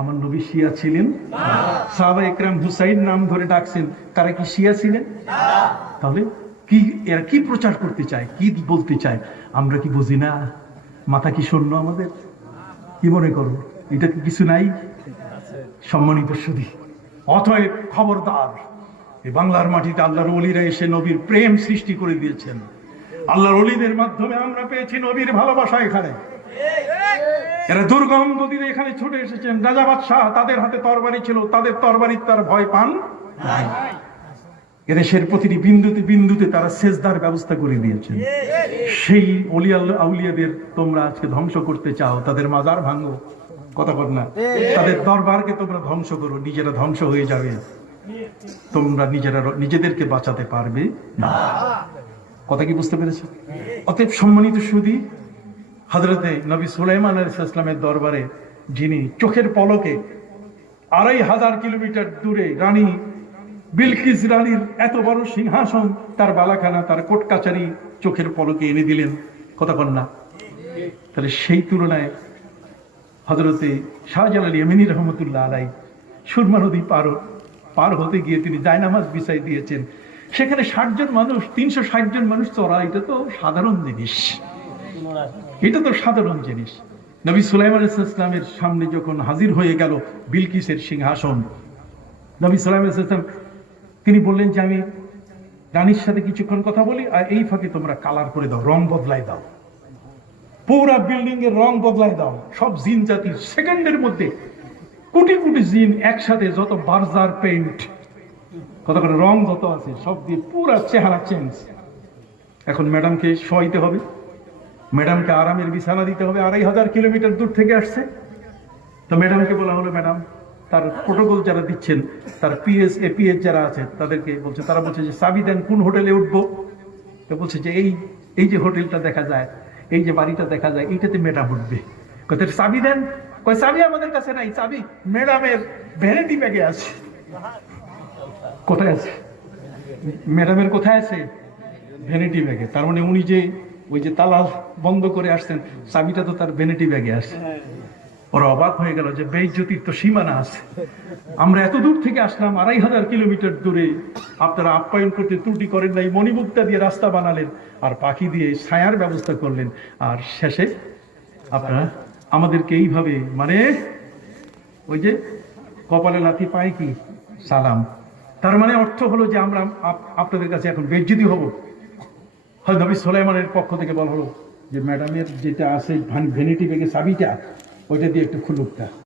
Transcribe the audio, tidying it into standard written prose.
আমার নবী শিয়া ছিলেন? সাহাবা একরাম হুসাইন নাম ধরে ডাকছেন, তারা কি শিয়া ছিলেন? তাহলে কি এরা কি প্রচার করতে চায়, কি বলতে চায় আমরা কি বুঝি না? মাথা কি শূন্য আমাদের? কি মনে করো এটা কি কিছু নাই? সম্মানিত সুধী, অতএব খবরদার, এই বাংলার মাটিতে আল্লাহর ওলিরা এসে নবীর প্রেম সৃষ্টি করে দিয়েছেন। আল্লাহর ওলিদের মাধ্যমে আমরা পেয়েছি নবীর ভালোবাসা। এখানে এরা দুর্গম নদীতে এখানে ছুটে এসেছেন। রাজা বাদশাহ তাদের হাতে তরবারি ছিল, তাদের তরবারির তার ভয় পান নাই। এদেশের প্রতিটি বিন্দুতে বিন্দুতে তারা সেজদার ব্যবস্থা করে দিয়েছেন। সেই আউলিয়াদের তোমরা আজকে ধ্বংস করতে চাও, তাদের মাজার ভাঙো, কথা বল না, তাদের দরবারকে তোমরা ধ্বংস করো, নিজেরা ধ্বংস হয়ে যাবে, তোমরা নিজেদেরকে বাঁচাতে পারবে না। কথা কি বুঝতে পেরেছো? অতএব সম্মানিত সুধী, হযরতে নবী সুলাইমান আলাইহিস সালামের দরবারে যিনি চোখের পলকে 2500 কিলোমিটার দূরে রানী বিলকিস রানীর এত বড় সিংহাসন, তার বালাখানা, তার কোট কাচারি চোখের পলকে এনে দিলেন, কথা বল না। তাহলে সেই তুলনায় হযরতে শাহজালাল ইয়ামানী রহমতুল্লাহ আলাইহি সুরমা নদী পার হতে গিয়ে তিনি জায়নামাজ বিছাই দিয়েছেন। সেখানে 60 জন মানুষ, 360 জন মানুষ চড়া, এটা তো সাধারণ জিনিস, এটা তো সাধারণ জিনিস। নবী সুলাইমান আলাইহিস সালামের সামনে যখন হাজির হয়ে গেল বিলকিসের সিংহাসন, নবী সুলাইমান আলাইহিস সালাম তিনি বললেন যে আমি রানীর সাথে কিছুক্ষণ কথা বলি, আর এই ফাঁকে তোমরা কালার করে দাও, রং বদলাই দাও, পুরা বিল্ডিং এর রং বদলাই দাও। সব জিন জাতির সেকেন্ডের মধ্যে কোটি কোটি জিন একসাথে, যত বার্জার পেইন্ট, কত করে রং যত আছে সব দিয়ে পুরা চেহারা চেঞ্জ। এখন ম্যাডামকে শোয়াইতে হবে, ম্যাডামকে আরামের বিছানা দিতে হবে, 2500 কিলোমিটার দূর থেকে আসছে। তো ম্যাডামকে বলা হলো, ম্যাডাম তার প্রোটোকল যারা দিচ্ছেন, তার এপিএস যারা আছে তাদেরকে বলছে, তারা বলছে যে চাবি দেন, কোন হোটেলে উঠবো? তো বলছে যে এই যে হোটেলটা দেখা যায়, এই যে বাড়িটা দেখা যায়, এইটাতে ম্যাডাম উঠবে। কোথায় চাবি দেন? কয় চাবি আমাদের কাছে নাই, চাবি ম্যাডামের ভ্যানিটি ব্যাগে আছে। কোথায় আছে? ম্যাডামের কোথায় আছে? ভ্যানিটি ব্যাগে। তার মানে উনি যে ওই যে তালা বন্ধ করে আসছেন, চাবিটা তো তার ভ্যানিটি ব্যাগে আছে। ওরা অবাক হয়ে গেল যে বেইজ্জতির তো সীমানা আছে। আমরা এত দূর থেকে আসলাম, 2500 কিলোমিটার দূরে, আপনারা আপ্যায়ন করতে ত্রুটি করেন নাই, মণিমুক্তা দিয়ে রাস্তা বানালেন, আর পাখি দিয়ে ছায়ার ব্যবস্থা করলেন, আর শেষে আপনারা আমাদেরকে এইভাবে, মানে ওই যে কপালে লাথি পায় কি সালাম। তার মানে অর্থ হলো যে আমরা আপনাদের কাছে এখন বেইজ্জতি হব। হয় নবী সুলাইমানের পক্ষ থেকে বলা হলো যে ম্যাডামের যেটা আছে ভ্যানিটি ব্যাগে চাবিটা, ওইটা দিয়ে একটু খুলুকটা।